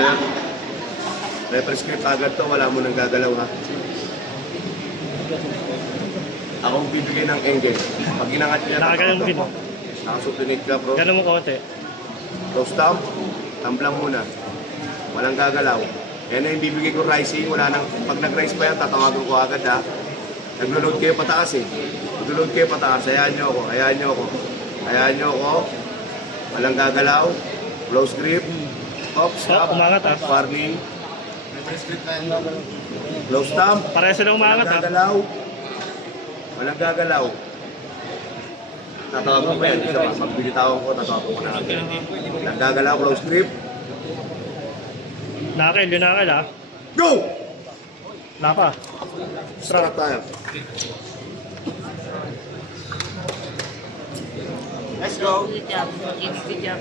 brother. Re-prescript agad to, wala mo nang gagalaw ha. Akong bibigay ng engage. Pag inangat niya, Nakagalan mo din. nakasublinate ka bro. Ganun mo kaunti. Close down, tamblang muna. Walang gagalaw. Yan na yung bibigay ko rising, wala nang, pag nag-rise pa yan, tatawagan ko agad ha. Naglo-load kayo pataas eh. Naglo-load kayo pataas, hayaan nyo ako, hayaan nyo ako. Hayaan nyo ako. Walang gagalaw. Close grip. Top, stop. Umangat ah. Warning. Close thumb. Pareha sila umangat Walang ah. gagalaw. Walang gagalaw. Tatawagan ko yan. Isa pa, pagbilitawan ko, tatawagan ko na agad. Walang gagalaw, close grip. Nakakil, yun nakakil ah. Go! Napa. Start tayo. Let's go. Good job. Good job.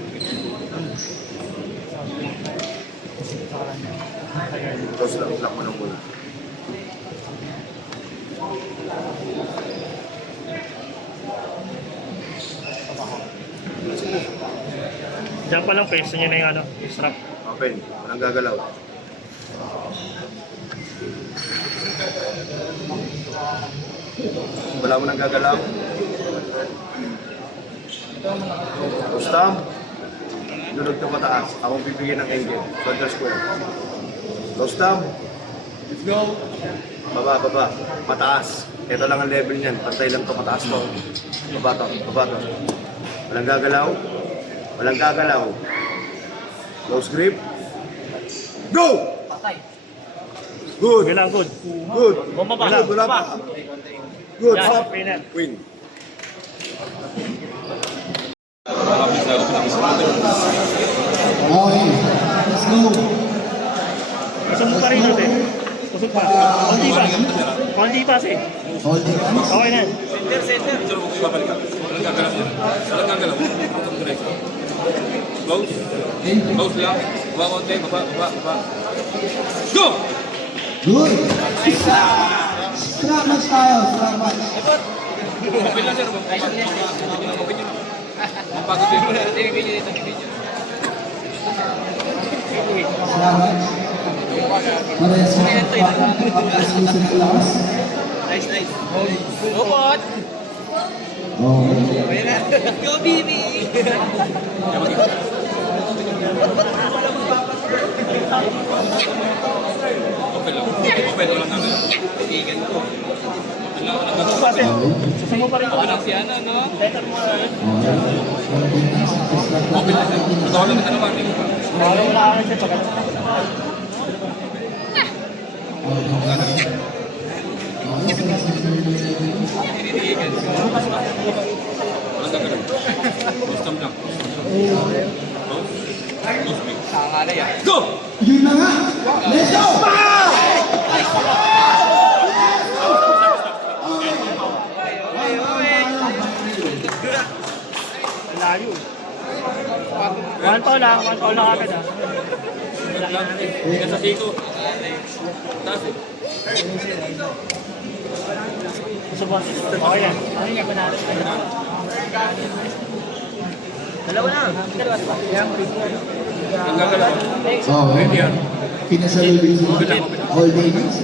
Close lang, lock mo lang muna. Diyan pa lang, pwesto nyo na yung ano, strap. Open, walang gagalaw. Wala mo nang gagalaw. Stamp. Dunod ka pataas. Akong bibigyan ng engine. Shoulder square. Close stamp. Let's go. Baba, baba. Pataas. Ito lang ang level niyan. Pantay lang to, pataas to. Baba to, baba to. Walang gagalaw. Walang gagalaw. Close grip. Go! Good. Yun lang, good. Good. Bumaba. Wala, wala pa. Good. Yan, Stop. pinat. Win. Okay, let's go. Gusto mo pa rin natin. Kusog pa. Konti pa. Konti pa si. Holding hands. Okay na. Close. Close lang. Baba konti. Baba, baba, baba. Go! Good. Strap match tayo, strap match. Open lang sir. Open nyo. Mapagod din. Strap match. Parehas mo. Pagkasusin ko lakas. Nice. Robot. Okay. Go, baby. Open lang. Open lang namin. Kusog pa si. Gusto mo pa rin ako. Si Ana, no? Better mo na. Okay. Holding hands. Strap Open lang sir. natin. Patawagan kita naman. Wala ka siya. Pagkat. Walang gagalaw. Custom lang. Close. Go! Yun na nga. Let's go! Layo. One foul lang agad ah. Tingnan sa siko. Taas eh. Gusto mo? Okay yan. Ano niya panalo? Dalawa na. Ang gagalaw. Okay. Pinasalubin mo. Holding hands.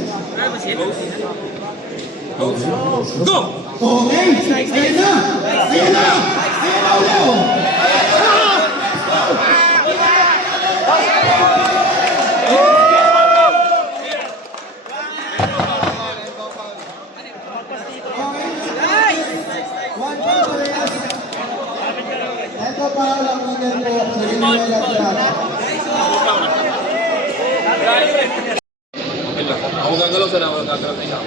Close. Close. Go! Okay. Ayun na. Ayun na. Ayun na ulit. One point parehas. Ito para lang winner po sa Rinwell at Rata. Open lang. Ako gagalaw sana. Ako gagalaw sa isa.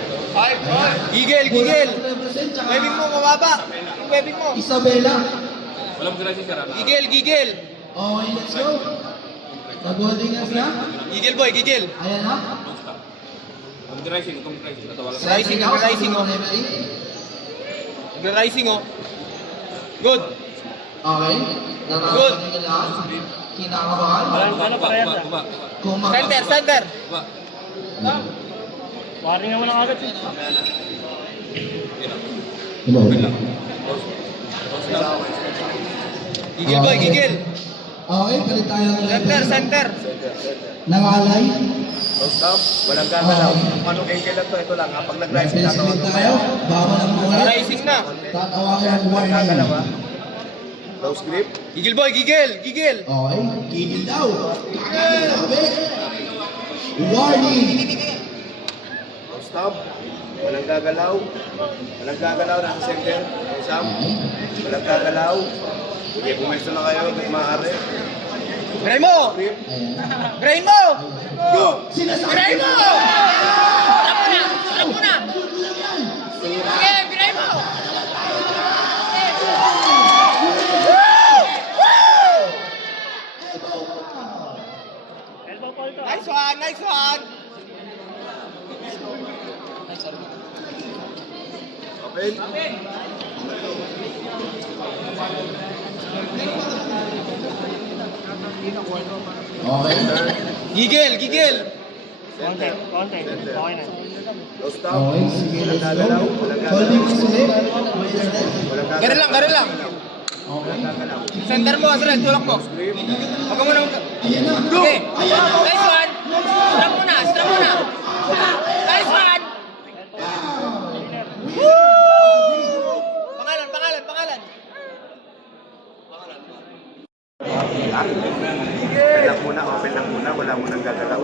Gigel. Webing mo, mababa. Webing mo. Isabela. Walang magdala si Sir Ana. Gigel. Okay, let's go. Nag-holding hands na. Gigel boy, gigel. Ayan na. Close lang. Mag-rising. Mag-rising. Tatawagan. Rising, ako, rising, oh. referee. Nag-rising, oh. Good. Okay. Nararamdaman nyo lahat. Kinakabahan. Ano pa rin Baba, ah? baba. Kung Center. Baba. Waring naman ang agad. Open lang. Close. Close lang. Gigel boy, gigel. Okay, palit tayo ng referee. Center. Nangalay. No stop. Walang gagalaw. Anong angle lang to? Ito lang ha. Pag nag-rising Nag-placement tatawagan ko tayo. yan. Bawal ang ulit. Rising na. Tatawagin ang Walang gagalaw ha. warning. Low script. Gigil boy, gigil, gigil. Okay. Gigil daw. Kakabi. Warning. No stop. Walang gagalaw. Walang gagalaw. Nasa center. No stop. Walang gagalaw. Sige, pumesto na kayo. May maaari. Grind mo! Script. Ayan. Grind mo! Go! Sinasabi Grind mo! Stop mo na! Sige, grind mo! Elbow call to. Nice one, nice one! Open. Okay. Gigil, gigil! Konti, konti. Okay na. No stop. Okay. Sige, Walang let's gagalaw. go. Walang Holding gagalaw. ulit. Walang gagalaw. Ganun lang, ganun lang. Walang gagalaw. Center mo, Azrael, tulak mo. Script. Huwag ka muna mag- Ayan na. Okay. Nice one! Stop mo na, stop mo na! Nice one! Pangalan, pangalan, pangalan. Open lang muna. Open lang muna. Wala munang gagalaw.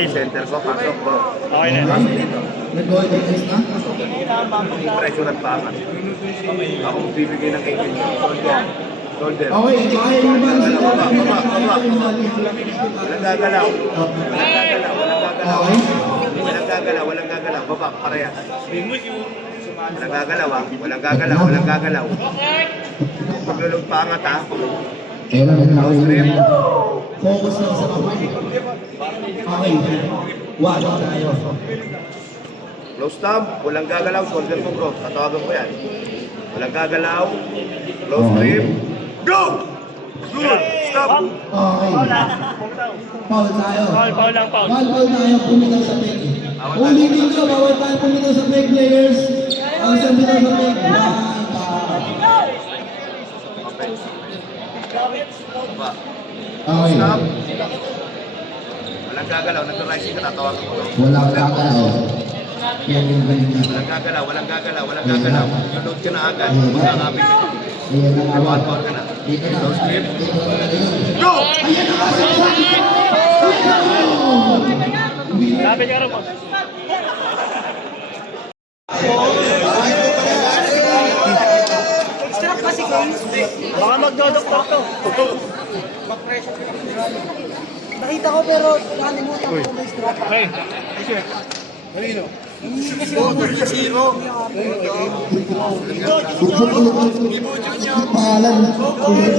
Center ko. Pasok ko. Okay na. Pasok dito. Nag-holding is na. Pressure at pangat. Ako bibigay ng angle. Shoulder. Shoulder. Okay. Kaya yung ba? Baba, baba, baba. Walang gagalaw. Walang gagalaw. Walang gagalaw. Okay. Walang gagalaw. Walang gagalaw. Baba, parehas. Walang gagalaw ha. Walang gagalaw. Walang gagalaw. Paglulog pangat ha. Ayan na. Nag-holding na. Focus lang sa kamay. Okay. Wala tayo. Low stomp. Walang gagalaw. Shoulder ko bro. Tatawagan ko yan. Walang gagalaw. Low strip. Go! Good! Stop! Okay. Foul tayo. Foul lang, foul. Foul tayo. Pumitaw sa peg. Ulitin ko. Bawal tayo pumitaw sa peg, players. Ang isang bitaw sa peg. Baba. Okay. Stop. Walang gagalaw. Nag-rising ka. Tatawagan ko. Walang kakalaw. Yan yung galing na. Walang gagalaw. Walang gagalaw. Walang gagalaw. Nanood ka na agad. Magkakapit ka. Ayan na nga. One foul ka na. Dito na. Low strip. Dito na tayo. Go! Ayan na nga. Lapit ka rin po. Baka magdodoktor to. Nakita ko pero nakalimutan ko may strap. Okay. Pangalan. Okay.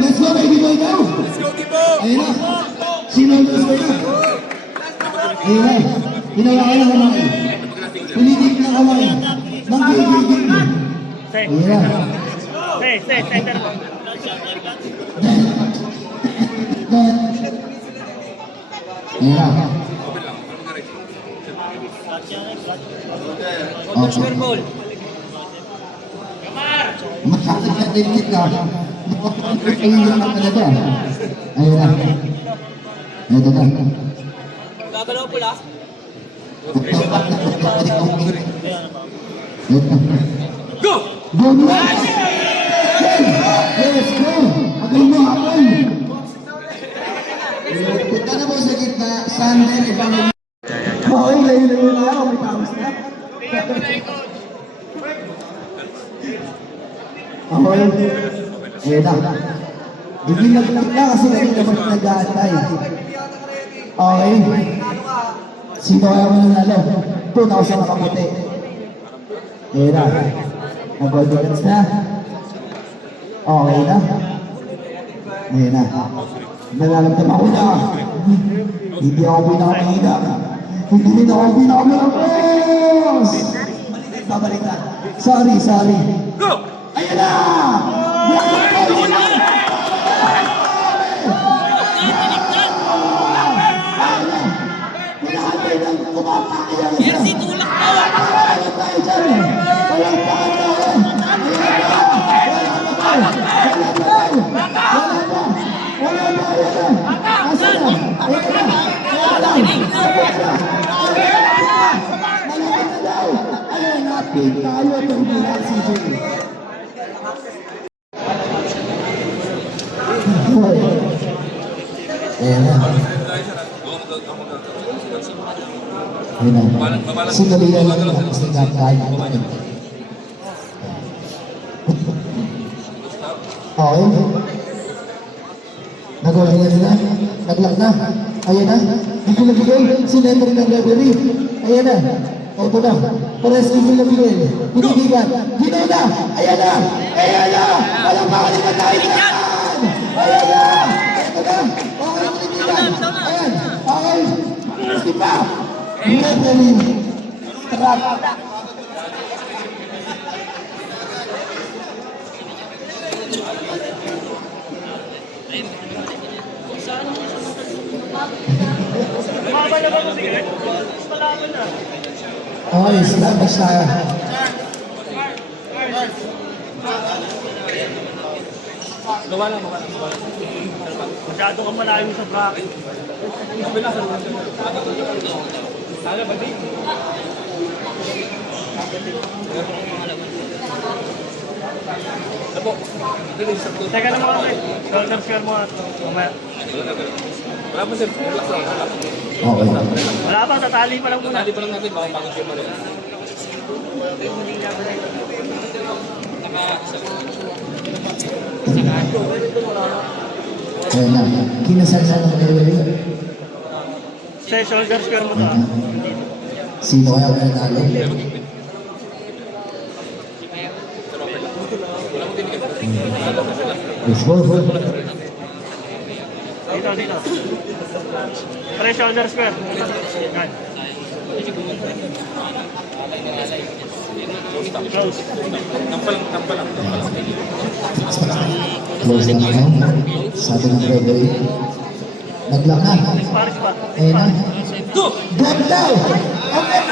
Let's go, baby boy, go. Ayun na. Sino ang gusto na? Ayun na. Ginawa ka ng kamay. Pinitik ng kamay. Nanggigigil mo. Stay. Ayun na. Stay, stay, center mo. Ayun na. Okay. Makakakadikit ka. Ayun na talaga. Ayun na. Ito na. Gagalaw pula. Go! Go na! Let's go! Agay mo hapon! Punta na po sa gitna. Sander, ibang... Okay, layo-layo na ako. May pawis na. Okay. Ayun na. Hindi nagtaka kasi kanina pa nag-aantay. Okay. Sino kaya mo nanalo? Doon ako sa makaputi. Ayun na. Nag-audience na. Okay na. Ayun na. Nalalamdaman ko na. Hindi ako pinakamahina. Hindi rin ako pinakamalakas. Babalikan. Sorry, sorry. Go! Ayun na! Ayun na! Pinakantay ng kumapakaya. Yersi, tulak mo! Walang tayo dyan! Walang tayo! Wala pa! Wala pa! Wala pa! Ayan na. Ayan na. Sinalihan lang ang kasi nakakain natin. Okay. Nagawa na nila. Naglock na. Ayan na. Hindi ko nabigay. Sinender ng referee. Ayan na. Ito na. Pares hindi nabigay. Pinigigan. Ginaw na. Ayan na. Ayan na. Walang makalimutan tayo dyan. Ayan na. Ito na. Okay, pinigigan. Ayan. Okay. Sige pa. Referee. Trap. Mahaba na ba ito? Sige. Malaman na. Okay, salamat sa Masyado kang malayo sa bracket. Teka na mga kasi. Shoulder square mo at mamaya. Wala mo sir, relax lang. Okay. Wala pa, tatali pa lang muna. Tali pa lang natin, baka pangit yung pala. Ayan na. Kinasal na ng referee. Sa shoulder square mo to. Sino kaya ang nanalo? Sure. Dito, dito. Pre shoulder square. Yan. Close. Tampalang. Close na naman. Sabi ng referee. Naglock na. Paris pa. Ayan na. Go down! Okay.